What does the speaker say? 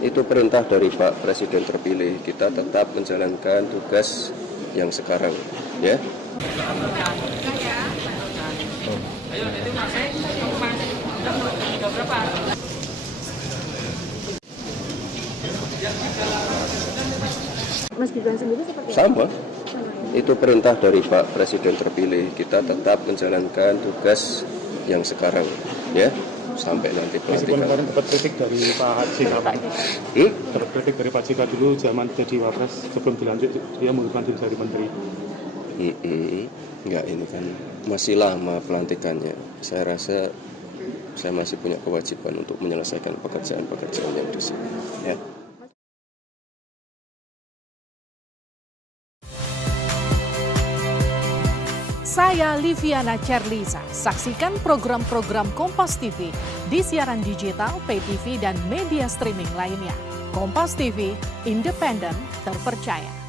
Itu perintah dari Pak Presiden terpilih. Kita tetap menjalankan tugas yang sekarang, ya. Mas Gibran sendiri seperti apa? Sama. Itu perintah dari Pak Presiden terpilih. Kita tetap menjalankan tugas yang sekarang, ya. Sampai nanti Meskipun pelantikan. kemarin dapat kritik dari Pak JK, dapat kritik dari Pak JK dulu zaman jadi wapres sebelum dilantik dia mengundurkan diri dari menteri. Enggak, ini kan masih lama pelantikannya. Saya rasa saya masih punya kewajiban untuk menyelesaikan pekerjaan-pekerjaan yang di sini, ya. Saya Liviana Cerlisa. Saksikan program-program Kompas TV di siaran digital, pay TV, dan media streaming lainnya. Kompas TV, independen, terpercaya.